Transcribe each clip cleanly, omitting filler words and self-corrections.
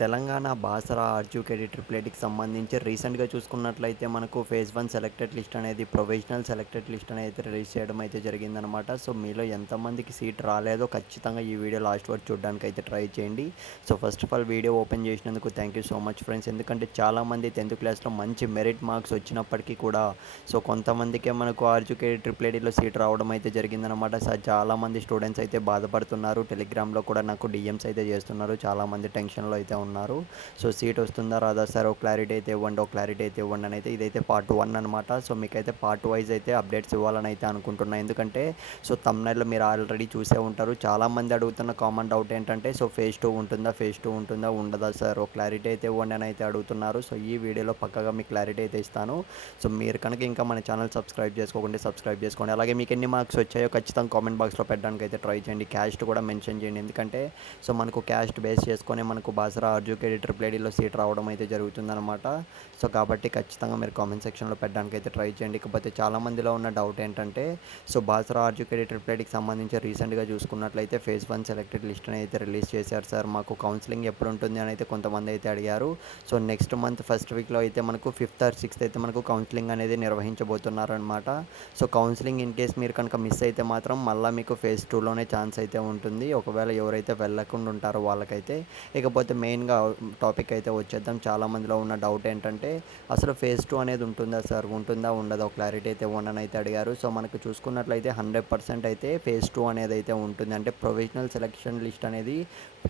Telangana Basara RGKT triple ఐటీకి సంబంధించి రీసెంట్‌గా చూసుకున్నట్లయితే మనకు ఫేజ్ 1 సెలెక్టెడ్ లిస్ట్ అనేది ప్రొవిజనల్ సెలెక్టెడ్ లిస్ట్ అనేది అయితే రిలీజ్ చేయడం అయితే జరిగిందనమాట. సో, మీలో ఎంతమందికి సీట్ రాలేదో ఖచ్చితంగా ఈ వీడియో లాస్ట్ వరకు చూడడానికైతే ట్రై చేయండి. So, first of all video open చేసినందుకు thank you so much friends. ఎందుకంటే చాలామంది 10థ్ క్లాస్‌లో మంచి మెరిట్ మార్క్స్ వచ్చినప్పటికీ కూడా సో, కొంతమందికే మనకు ఆర్జీకేటీ ట్రిపుల్ ఐటీలో సీట్ రావడం అయితే జరిగిందనమాట. చాలామంది స్టూడెంట్స్ అయితే బాధపడుతున్నారు. టెలిగ్రామ్‌లో కూడా నాకు డీఎమ్స్ అయితే చేస్తున్నారు. చాలామంది టెన్షన్‌లో అయితే ఉన్నారు. సో, సీట్ వస్తుందా రాదా సార్ ఒక క్లారిటీ అయితే ఇవ్వండి, ఒక క్లారిటీ అయితే ఇవ్వండి అని అయితే ఇదైతే పార్ట్ 1 అనమాట. సో, మీకైతే పార్ట్ వైస్ అయితే అప్డేట్స్ ఇవ్వాలని అయితే అనుకుంటున్నా. ఎందుకంటే సో, థంబ్‌నెయిల్‌లో మీరు ఆల్రెడీ చూసే ఉంటారు. చాలామంది అడుగుతున్న కామన్ డౌట్ ఏంటంటే సో, ఫేజ్ 2 ఉంటుందా? ఫేజ్ 2 ఉంటుందా? ఉండదా సార్? ఒక క్లారిటీ అయితే ఇవ్వండి అని అయితే అడుగుతున్నారు. సో, ఈ వీడియోలో పక్కాగా మీకు క్లారిటీ అయితే ఇస్తాను. సో, మీరు కనుక ఇంకా మన ఛానల్ సబ్స్క్రైబ్ చేసుకోకుంటే సబ్స్క్రైబ్ చేసుకోండి. అలాగే మీకు ఎన్ని మార్క్స్ వచ్చాయో ఖచ్చితంగా కామెంట్ బాక్స్‌లో పెట్టడానికి అయితే ట్రై చేయండి. క్యాస్ట్ కూడా మెన్షన్ చేయండి. ఎందుకంటే సో, మనకు క్యాస్ట్ బేస్ చేసుకొని మనకు బాసరా ఆర్జీకేటీ ట్రిపుల్ ఐటీలో సీట్ రావడం అయితే జరుగుతుందనమాట. సో, కాబట్టి ఖచ్చితంగా మీరు కామెంట్ సెక్షన్‌లో పెట్టడానికి అయితే ట్రై చేయండి. ఇకపోతే చాలామందిలో ఉన్న డౌట్ ఏంటంటే సో, బాసరా ఆర్జీకేటీ ట్రిపుల్ ఐటీకి సంబంధించి రీసెంట్‌గా చూసుకున్నట్లయితే ఫేజ్ 1 సెలెక్టెడ్ లిస్ట్‌ని అయితే రిలీజ్ చేశారు సార్. మాకు కౌన్సిలింగ్ ఎప్పుడు ఉంటుంది అని అయితే కొంతమంది అయితే అడిగారు. సో, నెక్స్ట్ మంత్ ఫస్ట్ వీక్‌లో అయితే మనకు 5th ఆర్ 6th అయితే మనకు కౌన్సిలింగ్ అనేది నిర్వహించబోతున్నారనమాట. సో, కౌన్సిలింగ్ ఇన్ కేస్ మీరు కనుక మిస్ అయితే మాత్రం మళ్ళీ మీకు ఫేజ్ 2లోనే ఛాన్స్ అయితే ఉంటుంది. ఒకవేళ ఎవరైతే వెళ్ళకుండా ఉంటారో వాళ్ళకైతే. ఇకపోతే మెయిన్‌గా టాపిక్ అయితే వచ్చేద్దాం. చాలామందిలో ఉన్న డౌట్ ఏంటంటే అసలు ఫేజ్ 2 అనేది ఉంటుందా సార్? ఉంటుందా? ఉండదా? ఒక క్లారిటీ అయితే ఇవ్వండి అని అయితే అడిగారు. సో, మనకు చూసుకున్నట్లయితే 100% అయితే ఫేజ్ 2 అనేది అయితే ఉంటుంది. అంటే ప్రొవిజనల్ సెలక్షన్ లిస్ట్ అనేది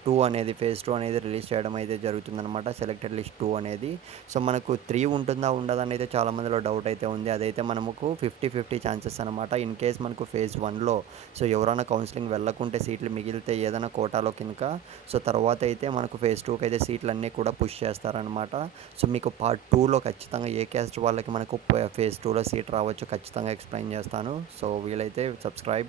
2 అనేది ఫేజ్ 2 అనేది రిలీజ్ చేయడం అయితే జరుగుతుందనమాట. సెలెక్టెడ్ లిస్ట్ 2 అనేది. సో, మనకు 3 ఉంటుందా? ఉండదా? అనేది చాలామందిలో డౌట్ అయితే ఉంది. అదైతే మనకు 50-50 ఛాన్సెస్ అనమాట. ఇన్ కేస్ మనకు ఫేజ్ 1లో సో, ఎవరైనా కౌన్సిలింగ్ వెళ్ళకుంటే సీట్లు మిగిలితే ఏదైనా కోటాలో కినుక సో, తర్వాత అయితే మనకు ఫేజ్ 2కి అయితే సీట్లన్నీ కూడా పుష్ చేస్తారనమాట. సో, మీకు పార్ట్ 2లో ఖచ్చితంగా ఏ క్యాస్ట్ వాళ్ళకి మనకు ఫేజ్ 2లో సీట్ రావచ్చు ఖచ్చితంగా ఎక్స్‌ప్లెయిన్ చేస్తాను. సో, వీలైతే సబ్స్క్రైబ్.